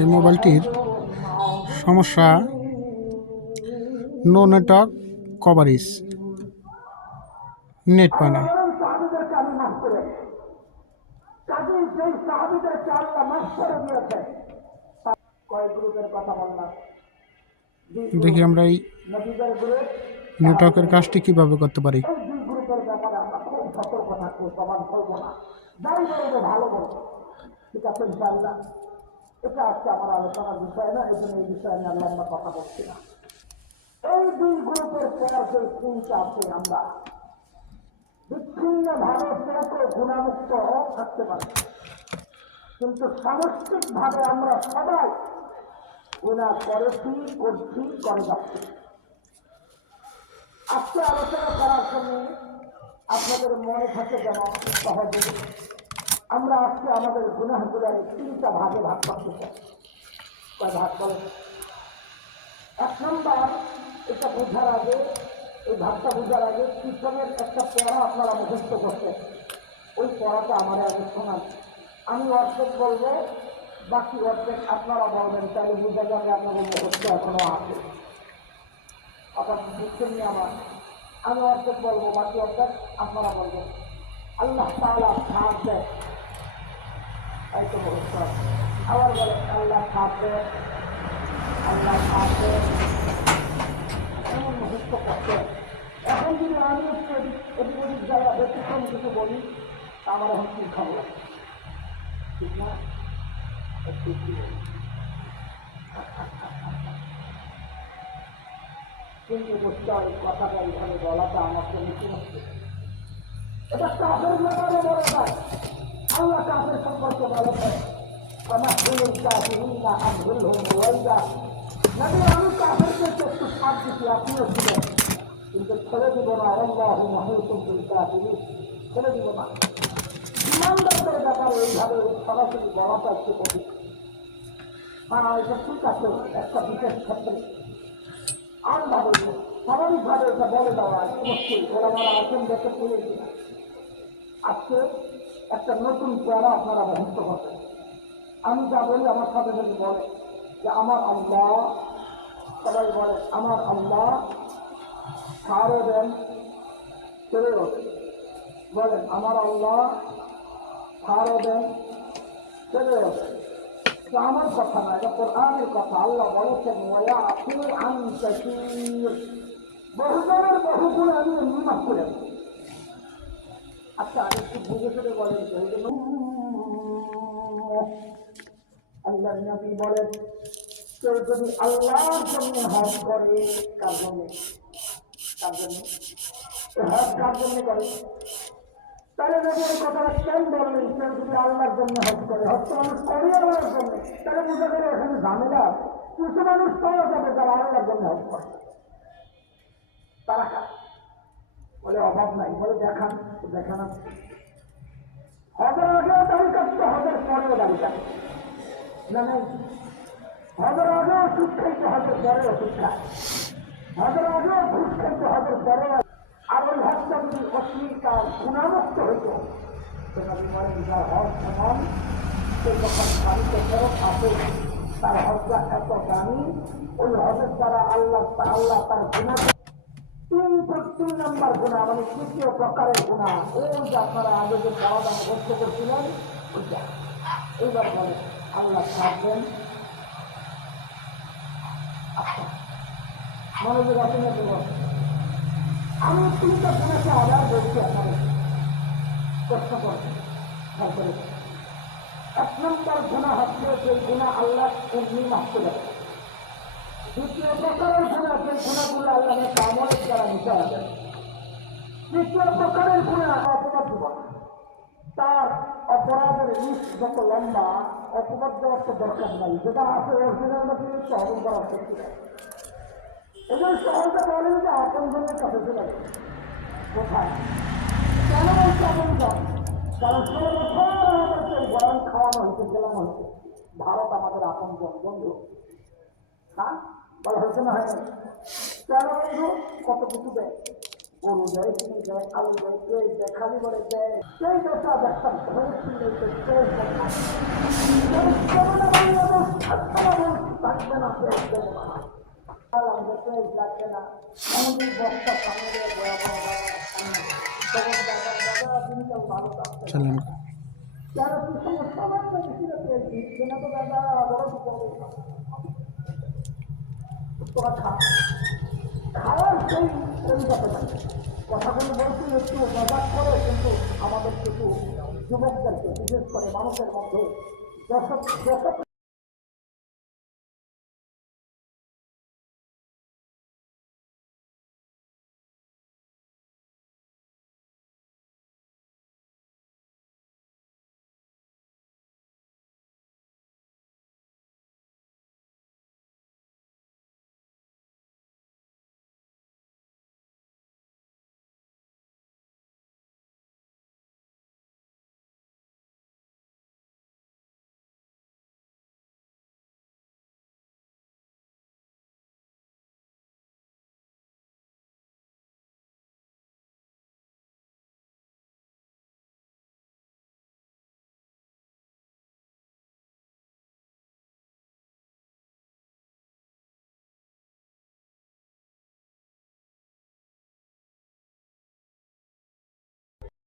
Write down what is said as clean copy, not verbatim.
এই মোবাইলটির সমস্যা no network coverage, net পায় না। দেখি আমরা এই নেটওয়ার্কের কাজটি কিভাবে করতে পারি। ঠিক আছে, ইনশাআল্লাহ এটা আজকে আমার আলোচনার বিষয় না, এই জন্য এই বিষয়ে আমি আল্লাহ কথা বলছি না। এই দুই গ্রুপের পর যে চিন্তা আছে, আমরা বিচ্ছিন্ন ভাবে গুণামুক্ত থাকতে পারি, কিন্তু সামষ্টিক ভাবে আমরা সবাই গুণা করেছি, করছি, করে যাচ্ছি। আজকে আলোচনা করার জন্য আপনাদের মনে থাকে যেন সহজে আমরা আজকে আমাদের গুনাহগুলোর তিনটা ভাগে ভাগ করতে চাই। কয় ভাগ করেন? এক নম্বর, এটা বোঝার আগে, এই ভাগটা বোঝার আগে পিছনের একটা পড়া আপনারা মুখস্থ করতেন। ওই পড়াটা আমার আগে শোনান। আমি অর্ধেক বলবো, বাকি অর্ধেক আপনারা বলবেন, তাহলে বোঝা যাবে আপনাদের মুখস্থ এখনো আছে। অর্থাৎ বুঝছেন নি আমার? আমি অর্ধেক বলবো, বাকি অর্ধেক আপনারা বলবেন। আল্লাহ তাআলা সাথ দেয়, তাই তো মুখস্থ আছে। আবার বলে আল্লাহ সাথ দেয়, আল্লাহ সাথ দেয়, এমন মুখস্থ করতে। এখন যদি আমি একটু এদিক ওদিক জায়গা ব্যতিক্রম কিছু বলি, আমার এখন কি খবর, ঠিক না? একটু কিন্তু বুঝতে হয় কথাটা এইভাবে বলাটা আমার জন্য কি হচ্ছে। এটা কাফের ব্যাপারে বলা যায়। আল্লাহ কাফের সম্পর্কে বলা যায়, আমি কাফেরকে একটু সাথ দিচ্ছি, আপনিও ছিলেন, কিন্তু ছেড়ে দিব না। আল্লাহু মুহীতুম বিল কাফিরিন, ছেড়ে দিব না। ইমানদারদের ব্যাপারে এইভাবে সরাসরি বলাটা একটু কঠিন। এটা ঠিক আছে একটা বিশেষ ক্ষেত্রে, আমভাবে স্বাভাবিকভাবে এটা বলে দেওয়া মুশকিল। ওরা আমার আছেন দেখে তুলে কিনা। আজকে একটা নতুন প্যারা আপনারা মুহূর্ত করবেন। আমি যা বলি আমার সাথে সাথে বলে যে আমার আল্লাহ, সবাই বলে আমার আল্লাহ ছাড়ও দেন, ছেড়েও দেন। বলেন আমার আল্লাহ ছাড়ও দেন, ছেড়েও দেন। তো আমার কথা না, এটা কোরআনের কথা। আল্লাহ বলেছেন ওয়ায়াফু আন কাসীর, বহুজনের বহু গুণ আমি এমনি মাফ করে দেব। আচ্ছা একটু বুঝে করে বলেন তো, এই জন্য আল্লাহ নবী বলেন কেউ যদি আল্লাহর জন্য হজ করে, কার জন্য? কার জন্য? হজ কার জন্য করে? তাহলে নবী এই কথাটা কেন বললেন? কেউ যদি আল্লাহর জন্য হজ করে, হজ তো মানুষ করে আল্লাহর জন্য, তাহলে বোঝা গেলে এখানে ঝামেলা আছে। কিছু মানুষ পাওয়া যাবে যারা আল্লাহর জন্য হজ করে। তারা কার? বলে অভাব নাই, বলে দেখান, দেখান। হজের আগেও দাড়ি কাটতো, হজের পরেও দাড়ি কাটতো, জানেন? হজের আগেও সুদ খাইতো, হজের পরেও সুদ খায়। হজের আগেও ঘুষ খাইতো, হজের পরেও। আর ওই হজটা যদি অশ্লীলতার গুণামুক্ত হইত, সেটা বলেন যার হজ এমন, সে যখন বাড়িতে ফেরত আসে তার হজটা এত দামি, ওই হজের দ্বারা আল্লাহ তার গুণা, তিন নম্বর গুণা, মানে তৃতীয় প্রকারের গুণা, ওই যে আপনারা আগে যে পড়াটা মুখস্থ করছিলেন ওইটা। এইবার বলে আল্লাহ থাকবেন। আচ্ছা মনোযোগ আছে না? আমি তিনটা গুণাকে আবার বলছি, আপনাদের প্রশ্ন করছি। এক নম্বর গুণা হচ্ছে যে গুণা আল্লাহ এমনি মাফ করে দেয়। দ্বিতীয় প্রকারের গুণা, যে গুণাগুলো আল্লাহ আমলের দ্বারা নিতে হবে। তৃতীয় প্রকারের গুণা অপরাধ জীবন, তার অপরাধের লিস্ট যত লম্বা, অপরাধ দেওয়ার তো দরকার নাই, যেটা আছে অরিজিনালটা দিয়ে সহজ করার ক্ষেত্রে। এবং সহজে বলেন যে আপন জনের কাছে চলে গেছে। কোথায়? কেন বলছে আপন জন? কারণ সর্বক্ষণ আমাদেরকে গরম খাওয়ানো হয়েছে, গেলাম হয়েছে। ভারত আমাদের আপন জন, বন্ধু। হ্যাঁ বলা হয়েছে না? হয় কেন বন্ধু? কত কিছু দেয়, গরু দেয়, চিনি দেয়, আলু দেয়, তেল দেয়, খালি করে দেয়, সেই দেশটা দেখতাম ধরে চিনে তেল দেখায়। থাকবে না, তেল দেবো না, আমাদের তেল লাগবে না, আমাদের বস্তা সামনে বয়া বয়া তখন দাদা দিনকাল ভালো থাকছে। চলেন যারা কি সমস্যা লাগবে সেটা তেল দিচ্ছে না তো দাদা বড় তোরা খাওয়ার সেই পরিণত থাকে। কথাগুলো বলছি একটু মজাক করে, কিন্তু আমাদের কিছু যুবকদেরকে বিশেষ করে মানুষের মধ্যে দশক